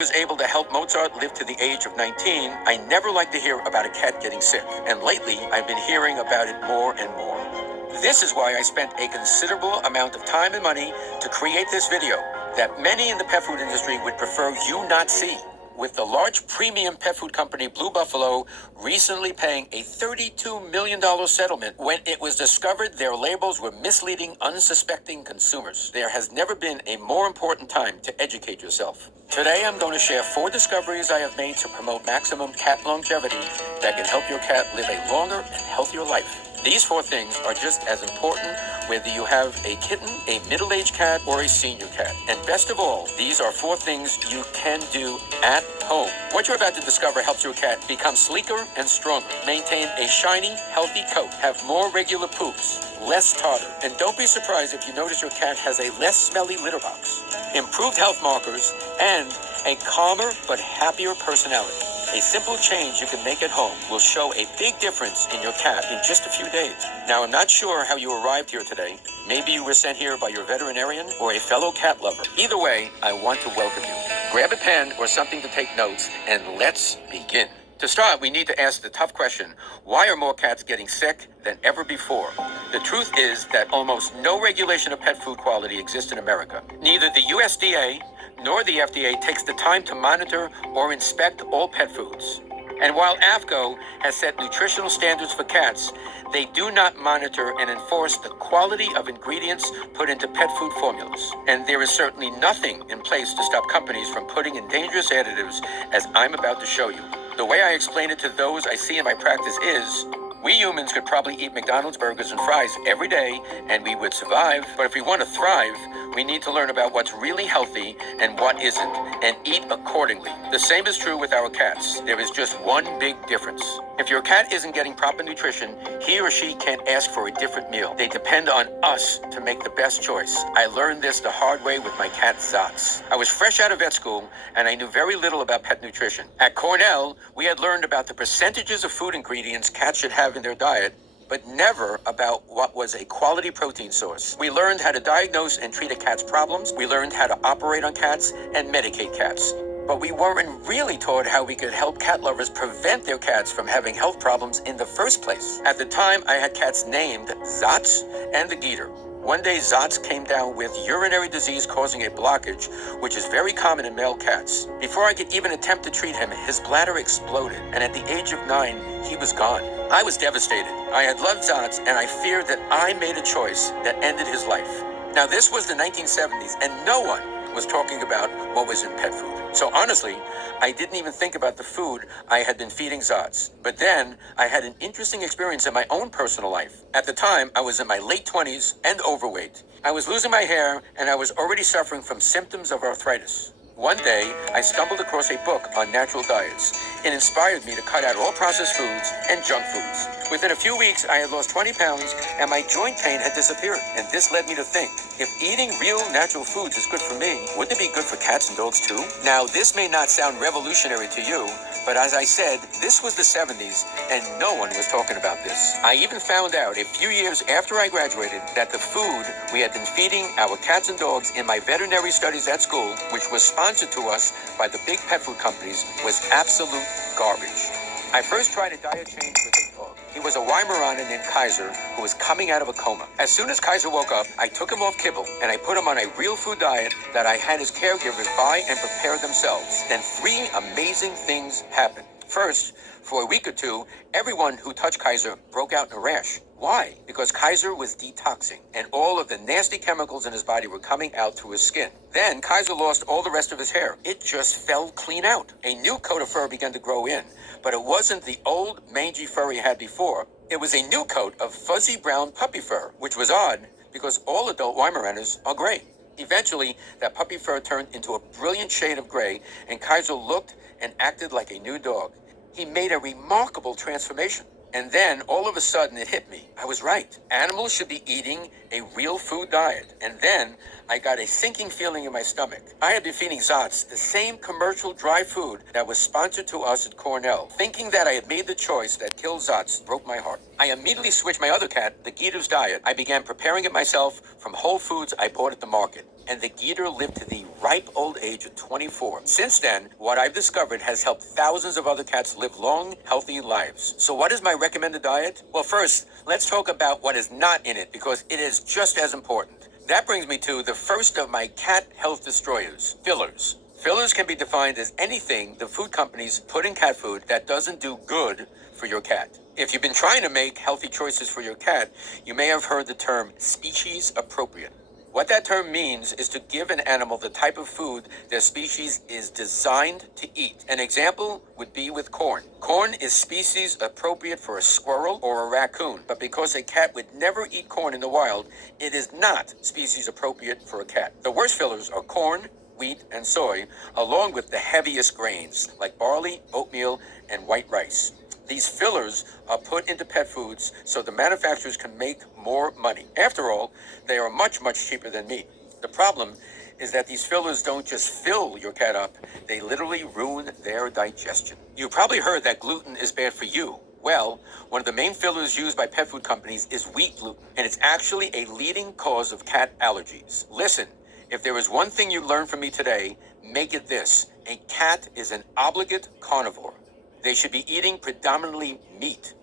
Was able to help Mozart live to the age of 19, I never like to hear about a cat getting sick, and lately I've been hearing about it more and more. This is why I spent a considerable amount of time and money to create this video that many in the pet food industry would prefer you not see. With the large premium pet food company Blue Buffalo recently paying a $32 million settlement when it was discovered their labels were misleading unsuspecting consumers. There has never been a more important time to educate yourself. Today I'm going to share 4 discoveries I have made to promote maximum cat longevity that can help your cat live a longer and healthier life. These 4 things are just as important whether you have a kitten, a middle-aged cat, or a senior cat. And best of all, these are 4 things you can do at home. What you're about to discover helps your cat become sleeker and stronger, maintain a shiny, healthy coat, have more regular poops, less tartar, and don't be surprised if you notice your cat has a less smelly litter box, improved health markers, and a calmer but happier personality. A simple change you can make at home will show a big difference in your cat in just a few days. Now, I'm not sure how you arrived here today. Maybe you were sent here by your veterinarian or a fellow cat lover. Either way, I want to welcome you. Grab a pen or something to take notes, and let's begin. To start, we need to ask the tough question, why are more cats getting sick than ever before? The truth is that almost no regulation of pet food quality exists in America. Neither the USDA nor the FDA takes the time to monitor or inspect all pet foods. And while AAFCO has set nutritional standards for cats, they do not monitor and enforce the quality of ingredients put into pet food formulas. And there is certainly nothing in place to stop companies from putting in dangerous additives, as I'm about to show you. The way I explain it to those I see in my practice is, we humans could probably eat McDonald's burgers and fries every day and we would survive. But if we want to thrive, we need to learn about what's really healthy and what isn't, and eat accordingly. The same is true with our cats. There is just one big difference. If your cat isn't getting proper nutrition, he or she can't ask for a different meal. They depend on us to make the best choice. I learned this the hard way with my cat Zots. I was fresh out of vet school and I knew very little about pet nutrition. At Cornell, we had learned about the percentages of food ingredients cats should have in their diet, but never about what was a quality protein source. We learned how to diagnose and treat a cat's problems. We learned how to operate on cats and medicate cats. But we weren't really taught how we could help cat lovers prevent their cats from having health problems in the first place. At the time, I had cats named Zots and the Geeter. One day, Zots came down with urinary disease causing a blockage, which is very common in male cats. Before I could even attempt to treat him, his bladder exploded, and at the age of 9, he was gone. I was devastated. I had loved Zots, and I feared that I made a choice that ended his life. Now, this was the 1970s, and no one was talking about what was in pet food. So honestly, I didn't even think about the food I had been feeding Zots. But then I had an interesting experience in my own personal life. At the time, I was in my late 20s and overweight. I was losing my hair and I was already suffering from symptoms of arthritis. One day, I stumbled across a book on natural diets. It inspired me to cut out all processed foods and junk foods. Within a few weeks, I had lost 20 pounds and my joint pain had disappeared. And this led me to think, if eating real natural foods is good for me, wouldn't it be good for cats and dogs too? Now, this may not sound revolutionary to you, but as I said, this was the 70s and no one was talking about this. I even found out a few years after I graduated that the food we had been feeding our cats and dogs in my veterinary studies at school, which was sponsored to us by the big pet food companies, was absolute garbage. I first tried a diet change with a dog. He was a Weimaraner named Kaiser who was coming out of a coma. As soon as Kaiser woke up, I took him off kibble and I put him on a real food diet that I had his caregivers buy and prepare themselves. Then 3 amazing things happened. First, for a week or 2, everyone who touched Kaiser broke out in a rash. Why? Because Kaiser was detoxing, and all of the nasty chemicals in his body were coming out through his skin. Then Kaiser lost all the rest of his hair. It just fell clean out. A new coat of fur began to grow in, but it wasn't the old mangy fur he had before. It was a new coat of fuzzy brown puppy fur, which was odd because all adult Weimaraners are gray. Eventually, that puppy fur turned into a brilliant shade of gray, and Kaiser looked and acted like a new dog. He made a remarkable transformation. And then, all of a sudden, it hit me. I was right. Animals should be eating a real food diet. And then, I got a sinking feeling in my stomach. I had been feeding Zots the same commercial dry food that was sponsored to us at Cornell. Thinking that I had made the choice that killed Zots broke my heart. I immediately switched my other cat, the Geeter's diet. I began preparing it myself from whole foods I bought at the market. and the Geator lived to the ripe old age of 24. Since then, what I've discovered has helped thousands of other cats live long, healthy lives. So what is my recommended diet? Well, first, let's talk about what is not in it, because it is just as important. That brings me to the first of my cat health destroyers, fillers. Fillers can be defined as anything the food companies put in cat food that doesn't do good for your cat. If you've been trying to make healthy choices for your cat, you may have heard the term species appropriate. What that term means is to give an animal the type of food their species is designed to eat. An example would be with corn. Corn is species appropriate for a squirrel or a raccoon, but because a cat would never eat corn in the wild, it is not species appropriate for a cat. The worst fillers are corn, wheat, and soy, along with the heaviest grains like barley, oatmeal, and white rice. These fillers are put into pet foods so the manufacturers can make more money. After all, they are much, much cheaper than meat. The problem is that these fillers don't just fill your cat up, they literally ruin their digestion. You probably heard that gluten is bad for you. Well, one of the main fillers used by pet food companies is wheat gluten, and it's actually a leading cause of cat allergies. Listen, if there is one thing you learned from me today, make it this: a cat is an obligate carnivore. They should be eating predominantly meat.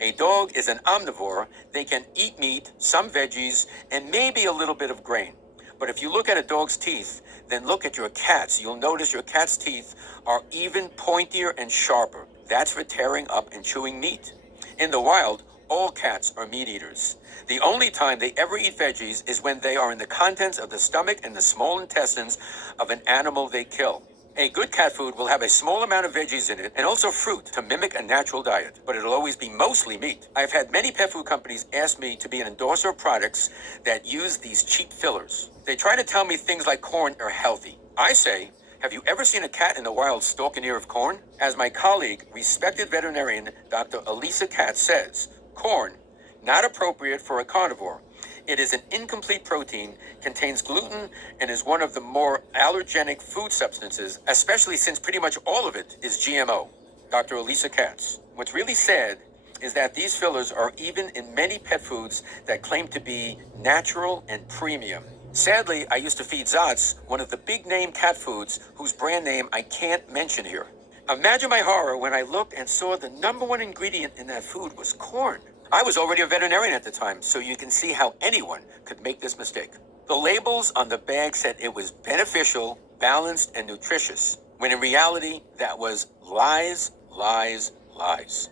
A dog is an omnivore. They can eat meat, some veggies, and maybe a little bit of grain. But if you look at a dog's teeth, then look at your cat's. You'll notice your cat's teeth are even pointier and sharper. That's for tearing up and chewing meat. In the wild, all cats are meat eaters. The only time they ever eat veggies is when they are in the contents of the stomach and the small intestines of an animal they kill. A good cat food will have a small amount of veggies in it and also fruit to mimic a natural diet, but it'll always be mostly meat. I've had many pet food companies ask me to be an endorser of products that use these cheap fillers. They try to tell me things like corn are healthy. I say, have you ever seen a cat in the wild stalk an ear of corn? As my colleague, respected veterinarian Dr. Elisa Katz says, corn, not appropriate for a carnivore. It is an incomplete protein, contains gluten, and is one of the more allergenic food substances, especially since pretty much all of it is GMO. Dr. Elisa Katz. What's really sad is that these fillers are even in many pet foods that claim to be natural and premium. Sadly, I used to feed Zatz, one of the big name cat foods whose brand name I can't mention here. Imagine my horror when I looked and saw the number one ingredient in that food was corn. I was already a veterinarian at the time, so you can see how anyone could make this mistake. The labels on the bag said it was beneficial, balanced, and nutritious, when in reality, that was lies, lies, lies.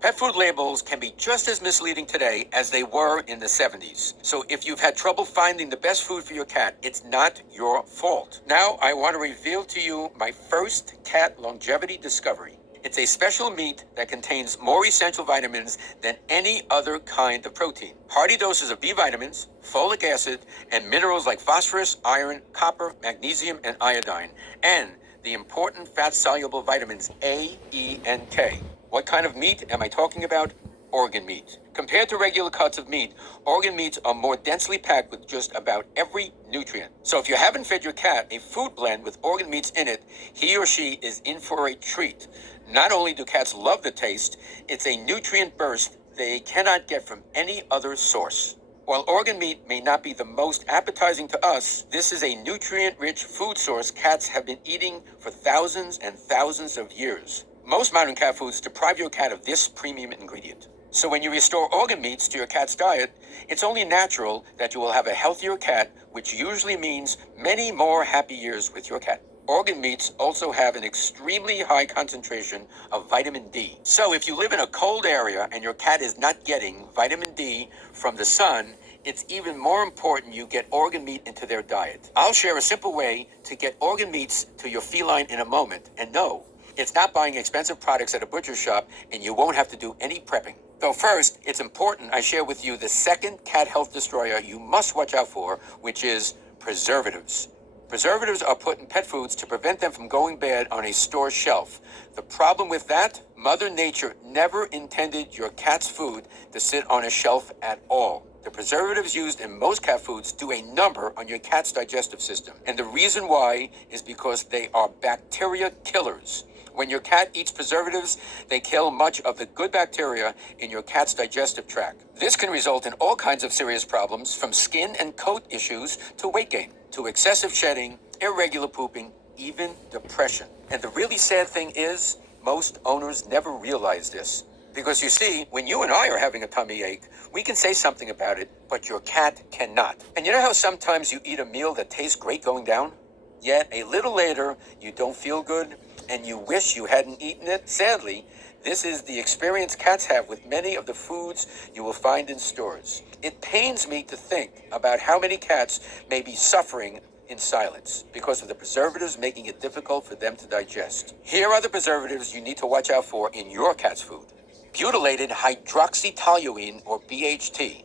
Pet food labels can be just as misleading today as they were in the 70s. So if you've had trouble finding the best food for your cat, it's not your fault. Now I want to reveal to you my first cat longevity discovery. It's a special meat that contains more essential vitamins than any other kind of protein. Hearty doses of B vitamins, folic acid, and minerals like phosphorus, iron, copper, magnesium, and iodine, and the important fat-soluble vitamins A, E, and K. What kind of meat am I talking about? Organ meat. Compared to regular cuts of meat, organ meats are more densely packed with just about every nutrient. So if you haven't fed your cat a food blend with organ meats in it, he or she is in for a treat. Not only do cats love the taste, it's a nutrient burst they cannot get from any other source. While organ meat may not be the most appetizing to us, this is a nutrient-rich food source cats have been eating for thousands and thousands of years. Most modern cat foods deprive your cat of this premium ingredient. So when you restore organ meats to your cat's diet, it's only natural that you will have a healthier cat, which usually means many more happy years with your cat. Organ meats also have an extremely high concentration of vitamin D. So if you live in a cold area and your cat is not getting vitamin D from the sun, it's even more important you get organ meat into their diet. I'll share a simple way to get organ meats to your feline in a moment. And no, it's not buying expensive products at a butcher shop, and you won't have to do any prepping. Though first, it's important I share with you the second cat health destroyer you must watch out for, which is preservatives. Preservatives are put in pet foods to prevent them from going bad on a store shelf. The problem with that? Mother Nature never intended your cat's food to sit on a shelf at all. The preservatives used in most cat foods do a number on your cat's digestive system. And the reason why is because they are bacteria killers. When your cat eats preservatives, they kill much of the good bacteria in your cat's digestive tract. This can result in all kinds of serious problems, from skin and coat issues to weight gain, to excessive shedding, irregular pooping, even depression. And the really sad thing is, most owners never realize this. Because you see, when you and I are having a tummy ache, we can say something about it, but your cat cannot. And you know how sometimes you eat a meal that tastes great going down? Yet a little later, you don't feel good, and you wish you hadn't eaten it? Sadly, this is the experience cats have with many of the foods you will find in stores. It pains me to think about how many cats may be suffering in silence because of the preservatives making it difficult for them to digest. Here are the preservatives you need to watch out for in your cat's food. Butylated hydroxytoluene, or BHT.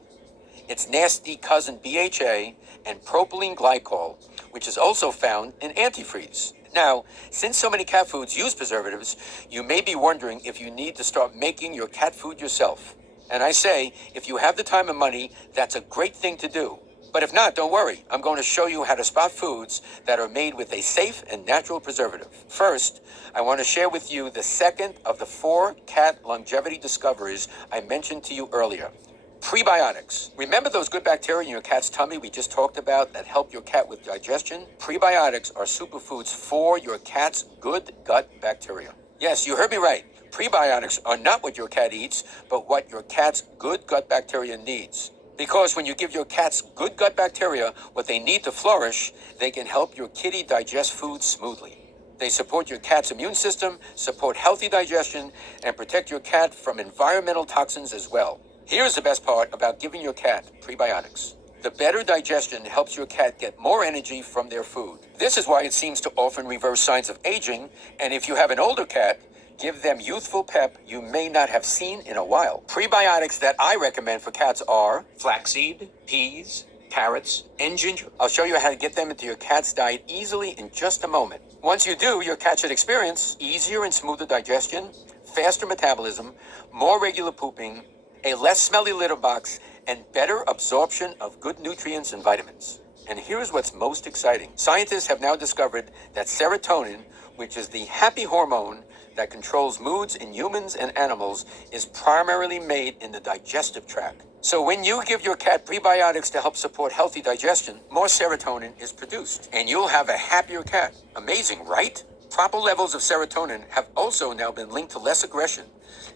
Its nasty cousin BHA, and propylene glycol, which is also found in antifreeze. Now, since so many cat foods use preservatives, you may be wondering if you need to start making your cat food yourself. And I say, if you have the time and money, that's a great thing to do. But if not, don't worry. I'm going to show you how to spot foods that are made with a safe and natural preservative. First, I want to share with you the second of the 4 cat longevity discoveries I mentioned to you earlier. Prebiotics. Remember those good bacteria in your cat's tummy we just talked about that help your cat with digestion? Prebiotics are superfoods for your cat's good gut bacteria. Yes, you heard me right. Prebiotics are not what your cat eats, but what your cat's good gut bacteria needs. Because when you give your cat's good gut bacteria what they need to flourish, they can help your kitty digest food smoothly. They support your cat's immune system, support healthy digestion, and protect your cat from environmental toxins as well. Here's the best part about giving your cat prebiotics. The better digestion helps your cat get more energy from their food. This is why it seems to often reverse signs of aging, and if you have an older cat, give them youthful pep you may not have seen in a while. Prebiotics that I recommend for cats are flaxseed, peas, carrots, and ginger. I'll show you how to get them into your cat's diet easily in just a moment. Once you do, your cat should experience easier and smoother digestion, faster metabolism, more regular pooping, a less smelly litter box, and better absorption of good nutrients and vitamins. And here's what's most exciting. Scientists have now discovered that serotonin, which is the happy hormone that controls moods in humans and animals, is primarily made in the digestive tract. So when you give your cat prebiotics to help support healthy digestion, more serotonin is produced, and you'll have a happier cat. Amazing, right? Proper levels of serotonin have also now been linked to less aggression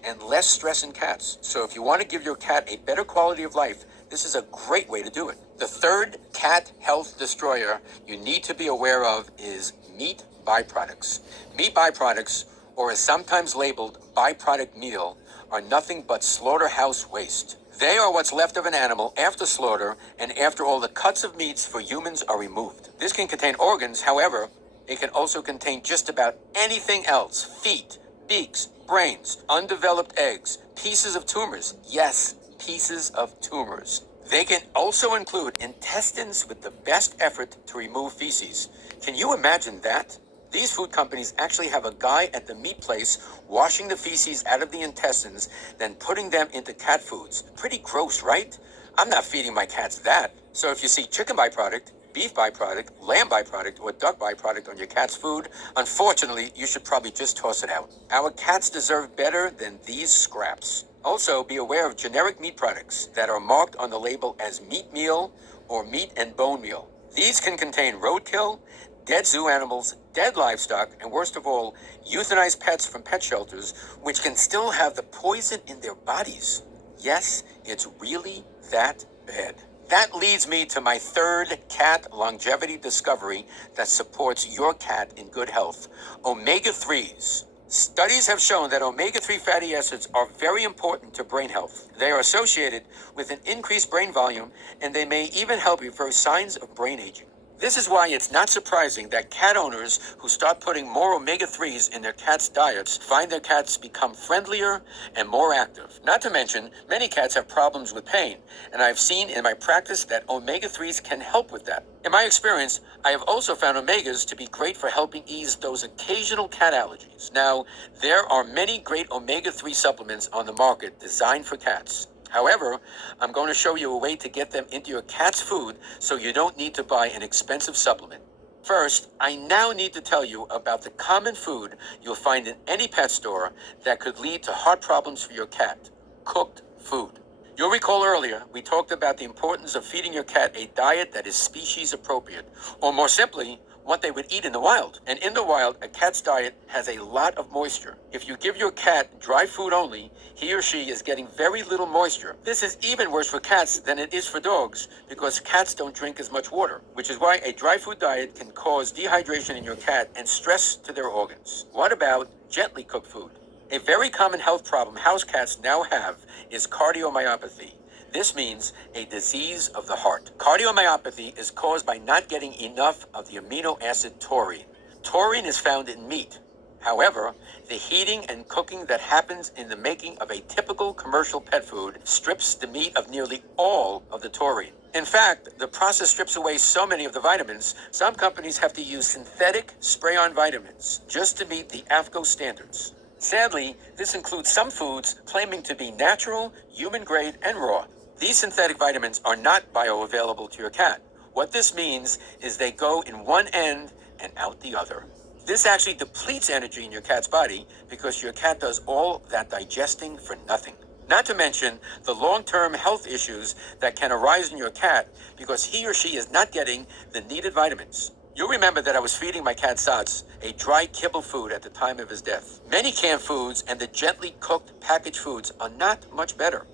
and less stress in cats. So if you want to give your cat a better quality of life, this is a great way to do it. The third cat health destroyer you need to be aware of is meat byproducts. Meat byproducts, or as sometimes labeled byproduct meal, are nothing but slaughterhouse waste. They are what's left of an animal after slaughter and after all the cuts of meats for humans are removed. This can contain organs, however, it can also contain just about anything else: feet, beaks, brains, undeveloped eggs, pieces of tumors. Yes, pieces of tumors. They can also include intestines with the best effort to remove feces. Can you imagine that? These food companies actually have a guy at the meat place washing the feces out of the intestines, then putting them into cat foods. Pretty gross, right? I'm not feeding my cats that. So if you see chicken byproduct, beef byproduct, lamb byproduct, or duck byproduct on your cat's food, unfortunately, you should probably just toss it out. Our cats deserve better than these scraps. Also, be aware of generic meat products that are marked on the label as meat meal or meat and bone meal. These can contain roadkill, dead zoo animals, dead livestock, and worst of all, euthanized pets from pet shelters, which can still have the poison in their bodies. Yes, it's really that bad. That leads me to my third cat longevity discovery that supports your cat in good health: omega-3s. Studies have shown that omega-3 fatty acids are very important to brain health. They are associated with an increased brain volume, and they may even help reverse signs of brain aging. This is why it's not surprising that cat owners who start putting more omega-3s in their cats' diets find their cats become friendlier and more active. Not to mention, many cats have problems with pain, and I've seen in my practice that omega-3s can help with that. In my experience, I have also found omegas to be great for helping ease those occasional cat allergies. Now, there are many great omega-3 supplements on the market designed for cats. However, I'm going to show you a way to get them into your cat's food so you don't need to buy an expensive supplement. First, I now need to tell you about the common food you'll find in any pet store that could lead to heart problems for your cat: cooked food. You'll recall earlier, we talked about the importance of feeding your cat a diet that is species appropriate, or more simply, what they would eat in the wild. And in the wild, a cat's diet has a lot of moisture. If you give your cat dry food only, he or she is getting very little moisture. This is even worse for cats than it is for dogs, because cats don't drink as much water, which is why a dry food diet can cause dehydration in your cat and stress to their organs. What about gently cooked food? A very common health problem house cats now have is cardiomyopathy. This means a disease of the heart. Cardiomyopathy is caused by not getting enough of the amino acid taurine. Taurine is found in meat. However, the heating and cooking that happens in the making of a typical commercial pet food strips the meat of nearly all of the taurine. In fact, the process strips away so many of the vitamins, some companies have to use synthetic spray-on vitamins just to meet the AAFCO standards. Sadly, this includes some foods claiming to be natural, human grade, and raw. These synthetic vitamins are not bioavailable to your cat. What this means is they go in one end and out the other. This actually depletes energy in your cat's body because your cat does all that digesting for nothing. Not to mention the long-term health issues that can arise in your cat because he or she is not getting the needed vitamins. You'll remember that I was feeding my cat Satz a dry kibble food at the time of his death. Many canned foods and the gently cooked packaged foods are not much better,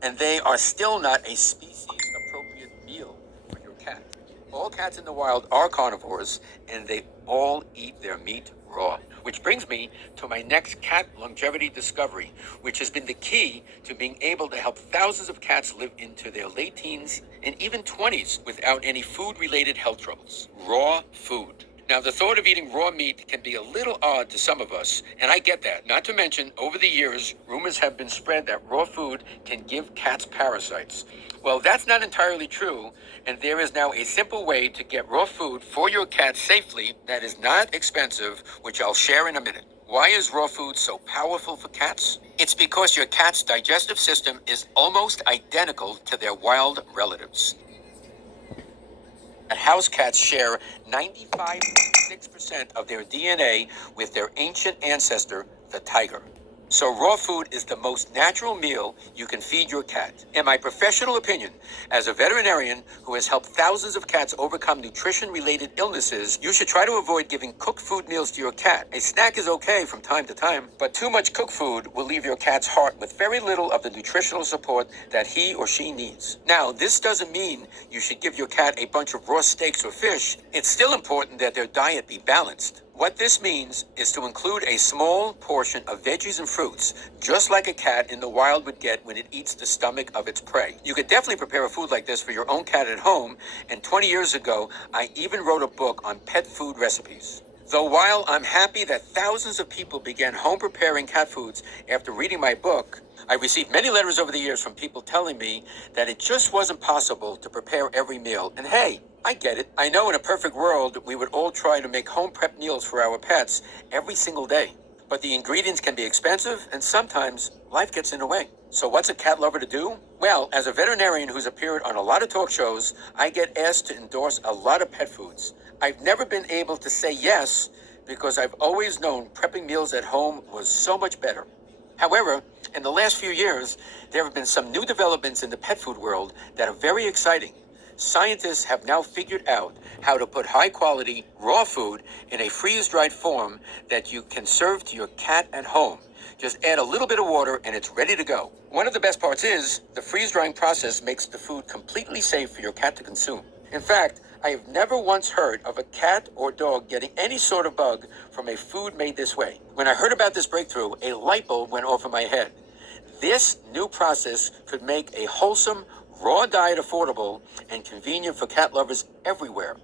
and they are still not a species-appropriate meal for your cat. All cats in the wild are carnivores, and they all eat their meat raw. Which brings me to my next cat longevity discovery, which has been the key to being able to help thousands of cats live into their late teens and even 20s without any food-related health troubles: raw food. Now, the thought of eating raw meat can be a little odd to some of us, and I get that. Not to mention, over the years, rumors have been spread that raw food can give cats parasites. Well, that's not entirely true, and there is now a simple way to get raw food for your cat safely that is not expensive, which I'll share in a minute. Why is raw food so powerful for cats? It's because your cat's digestive system is almost identical to their wild relatives. And house cats share 95.6% of their DNA with their ancient ancestor, the tiger. So raw food is the most natural meal you can feed your cat. In my professional opinion, as a veterinarian who has helped thousands of cats overcome nutrition-related illnesses, you should try to avoid giving cooked food meals to your cat. A snack is okay from time to time, but too much cooked food will leave your cat's heart with very little of the nutritional support that he or she needs. Now, this doesn't mean you should give your cat a bunch of raw steaks or fish. It's still important that their diet be balanced. What this means is to include a small portion of veggies and fruits, just like a cat in the wild would get when it eats the stomach of its prey. You could definitely prepare a food like this for your own cat at home, and 20 years ago, I even wrote a book on pet food recipes. Though while I'm happy that thousands of people began home preparing cat foods after reading my book, I received many letters over the years from people telling me that it just wasn't possible to prepare every meal. And hey, I get it. I know in a perfect world, we would all try to make home prep meals for our pets every single day. But the ingredients can be expensive, and sometimes life gets in the way. So what's a cat lover to do? Well, as a veterinarian who's appeared on a lot of talk shows, I get asked to endorse a lot of pet foods. I've never been able to say yes because I've always known prepping meals at home was so much better. However, in the last few years, there have been some new developments in the pet food world that are very exciting. Scientists have now figured out how to put high-quality raw food in a freeze-dried form that you can serve to your cat at home. Just add a little bit of water and it's ready to go. One of the best parts is the freeze-drying process makes the food completely safe for your cat to consume. In fact, I have never once heard of a cat or dog getting any sort of bug from a food made this way. When I heard about this breakthrough, a light bulb went off in my head. This new process could make a wholesome, raw diet affordable and convenient for cat lovers everywhere.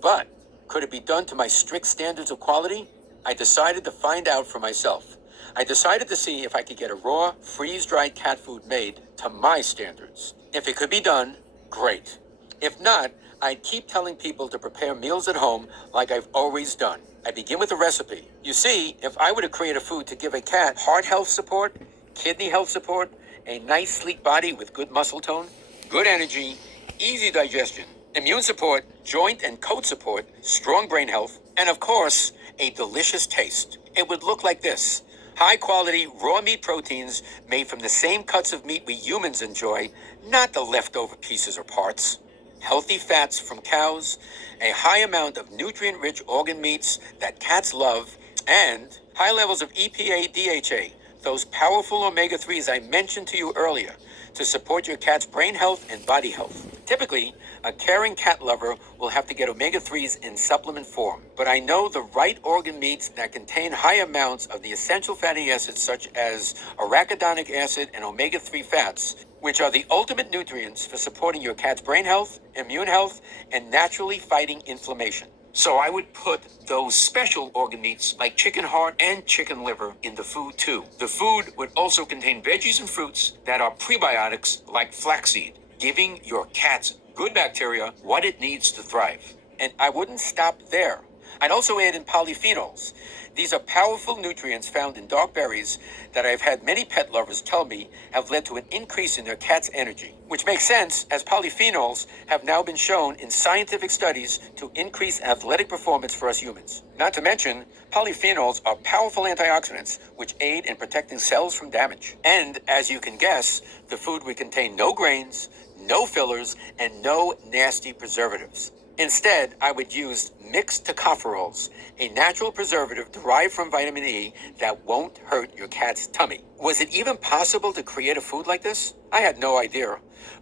But could it be done to my strict standards of quality? I decided to find out for myself. I decided to see if I could get a raw, freeze-dried cat food made to my standards. If it could be done, great. If not, I'd keep telling people to prepare meals at home like I've always done. I begin with a recipe. You see, if I were to create a food to give a cat heart health support, kidney health support, a nice sleek body with good muscle tone, good energy, easy digestion, immune support, joint and coat support, strong brain health, and of course, a delicious taste. It would look like this. High quality raw meat proteins made from the same cuts of meat we humans enjoy, not the leftover pieces or parts. Healthy fats from cows, a high amount of nutrient rich organ meats that cats love, and high levels of EPA DHA, those powerful omega 3s I mentioned to you earlier, to support your cat's brain health and body health. Typically, a caring cat lover will have to get omega 3s in supplement form, but I know the right organ meats that contain high amounts of the essential fatty acids such as arachidonic acid and omega 3 fats, which are the ultimate nutrients for supporting your cat's brain health, immune health, and naturally fighting inflammation. So I would put those special organ meats like chicken heart and chicken liver in the food too. The food would also contain veggies and fruits that are prebiotics like flaxseed, giving your cat's good bacteria what it needs to thrive. And I wouldn't stop there. I'd also add in polyphenols. These are powerful nutrients found in dark berries that I've had many pet lovers tell me have led to an increase in their cat's energy, which makes sense as polyphenols have now been shown in scientific studies to increase athletic performance for us humans. Not to mention, polyphenols are powerful antioxidants which aid in protecting cells from damage. And as you can guess, the food would contain no grains, no fillers, and no nasty preservatives. Instead, I would use mixed tocopherols, a natural preservative derived from vitamin E that won't hurt your cat's tummy. Was it even possible to create a food like this? I had no idea,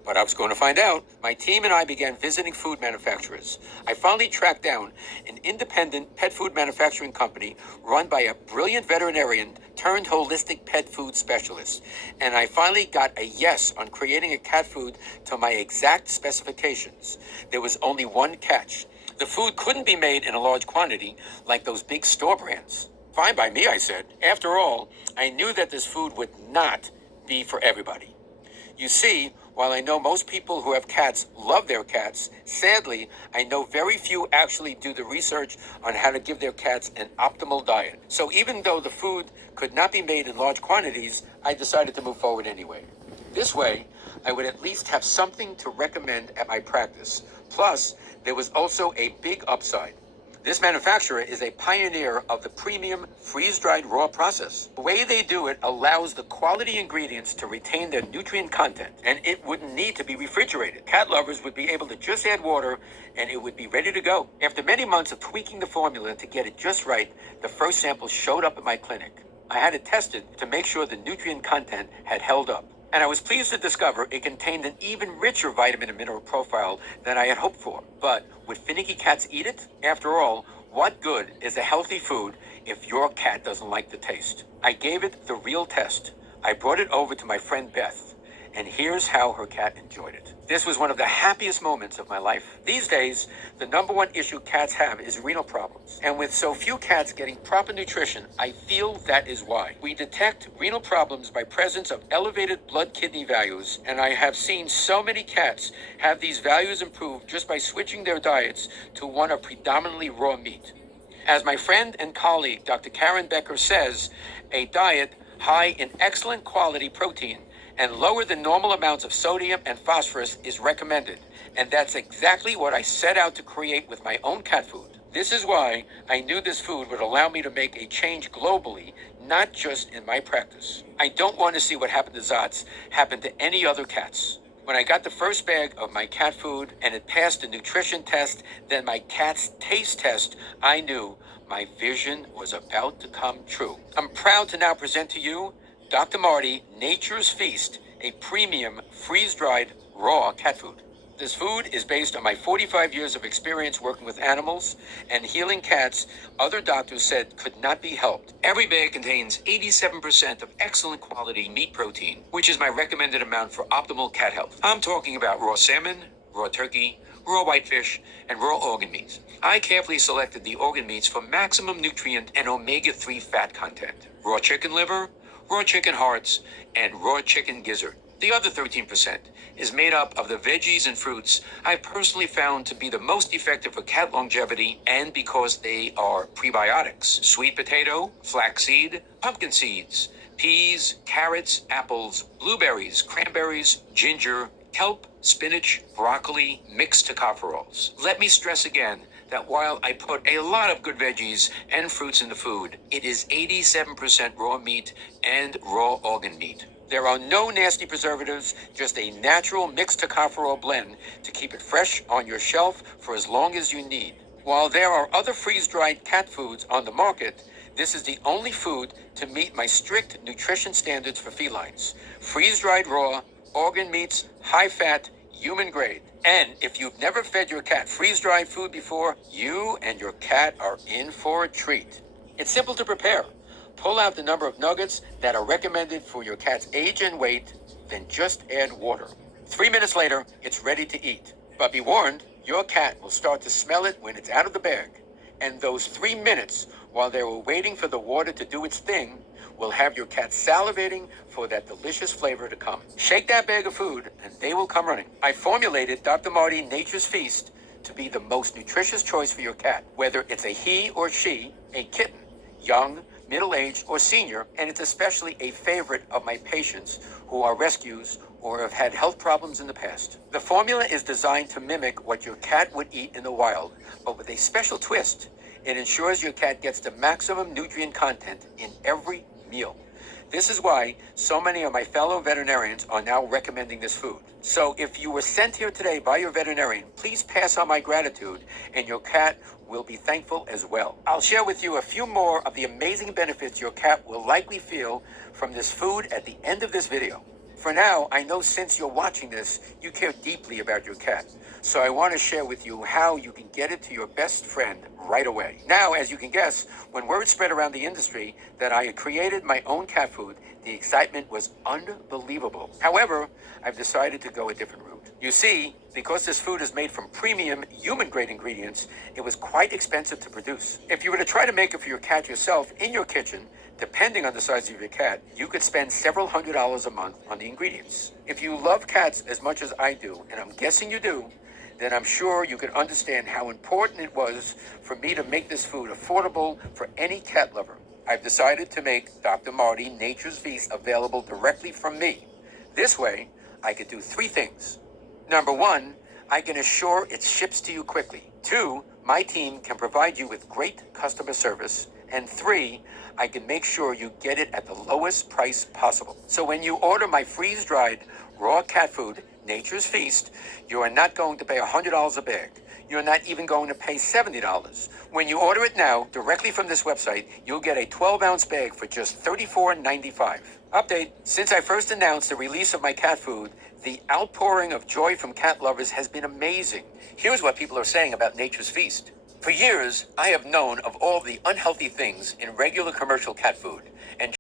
but I was going to find out. My team and I began visiting food manufacturers. I finally tracked down an independent pet food manufacturing company run by a brilliant veterinarian turned holistic pet food specialist. And I finally got a yes on creating a cat food to my exact specifications. There was only one catch. The food couldn't be made in a large quantity like those big store brands. Fine by me, I said. After all, I knew that this food would not be for everybody. You see, while I know most people who have cats love their cats, sadly, I know very few actually do the research on how to give their cats an optimal diet. So even though the food could not be made in large quantities, I decided to move forward anyway. This way, I would at least have something to recommend at my practice. Plus, there was also a big upside. This manufacturer is a pioneer of the premium freeze-dried raw process. The way they do it allows the quality ingredients to retain their nutrient content, and it wouldn't need to be refrigerated. Cat lovers would be able to just add water, and it would be ready to go. After many months of tweaking the formula to get it just right, the first sample showed up at my clinic. I had it tested to make sure the nutrient content had held up. And I was pleased to discover it contained an even richer vitamin and mineral profile than I had hoped for. But would finicky cats eat it? After all, what good is a healthy food if your cat doesn't like the taste? I gave it the real test. I brought it over to my friend Beth, and here's how her cat enjoyed it. This was one of the happiest moments of my life. These days, the number one issue cats have is renal problems. And with so few cats getting proper nutrition, I feel that is why. We detect renal problems by presence of elevated blood kidney values, and I have seen so many cats have these values improved just by switching their diets to one of predominantly raw meat. As my friend and colleague, Dr. Karen Becker says, a diet high in excellent quality protein and lower than normal amounts of sodium and phosphorus is recommended. And that's exactly what I set out to create with my own cat food. This is why I knew this food would allow me to make a change globally, not just in my practice. I don't want to see what happened to Zotz happen to any other cats. When I got the first bag of my cat food and it passed the nutrition test, then my cat's taste test, I knew my vision was about to come true. I'm proud to now present to you Dr. Marty Nature's Feast, a premium freeze-dried raw cat food. This food is based on my 45 years of experience working with animals and healing cats other doctors said could not be helped. Every bag contains 87% of excellent quality meat protein, which is my recommended amount for optimal cat health. I'm talking about raw salmon, raw turkey, raw whitefish, and raw organ meats. I carefully selected the organ meats for maximum nutrient and omega-3 fat content. Raw chicken liver, raw chicken hearts, and raw chicken gizzard. The other 13% is made up of the veggies and fruits I've personally found to be the most effective for cat longevity and because they are prebiotics. Sweet potato, flaxseed, pumpkin seeds, peas, carrots, apples, blueberries, cranberries, ginger, Kelp, spinach, broccoli, mixed tocopherols. Let me stress again that while I put a lot of good veggies and fruits in the food, it is 87% raw meat and raw organ meat. There are no nasty preservatives, just a natural mixed tocopherol blend to keep it fresh on your shelf for as long as you need. While there are other freeze-dried cat foods on the market, this is the only food to meet my strict nutrition standards for felines. Freeze-dried raw, organ meats, high-fat, human grade. And if you've never fed your cat freeze-dried food before, you and your cat are in for a treat. It's simple to prepare. Pull out the number of nuggets that are recommended for your cat's age and weight, then just add water. 3 minutes later, it's ready to eat. But be warned, your cat will start to smell it when it's out of the bag. And those 3 minutes, while they were waiting for the water to do its thing, will have your cat salivating for that delicious flavor to come. Shake that bag of food, and they will come running. I formulated Dr. Marty Nature's Feast to be the most nutritious choice for your cat, whether it's a he or she, a kitten, young, middle-aged, or senior, and it's especially a favorite of my patients who are rescues or have had health problems in the past. The formula is designed to mimic what your cat would eat in the wild, but with a special twist. It ensures your cat gets the maximum nutrient content in every meal. This is why so many of my fellow veterinarians are now recommending this food. So if you were sent here today by your veterinarian, please pass on my gratitude and your cat will be thankful as well. I'll share with you a few more of the amazing benefits your cat will likely feel from this food at the end of this video. For now, I know since you're watching this, you care deeply about your cat. So I want to share with you how you can get it to your best friend right away. Now, as you can guess, when word spread around the industry that I had created my own cat food, the excitement was unbelievable. However, I've decided to go a different route. You see, because this food is made from premium human-grade ingredients, it was quite expensive to produce. If you were to try to make it for your cat yourself in your kitchen, depending on the size of your cat, you could spend several $100s a month on the ingredients. If you love cats as much as I do, and I'm guessing you do, then I'm sure you can understand how important it was for me to make this food affordable for any cat lover. I've decided to make Dr. Marty Nature's Feast available directly from me. This way, I could do 3 things. Number 1, I can assure it ships to you quickly. 2, my team can provide you with great customer service. And 3, I can make sure you get it at the lowest price possible. So when you order my freeze-dried raw cat food, Nature's Feast, you are not going to pay $100 a bag. You're not even going to pay $70. When you order it now, directly from this website, you'll get a 12-ounce bag for just $34.95. Update: since I first announced the release of my cat food, the outpouring of joy from cat lovers has been amazing. Here's what people are saying about Nature's Feast. For years, I have known of all the unhealthy things in regular commercial cat food, and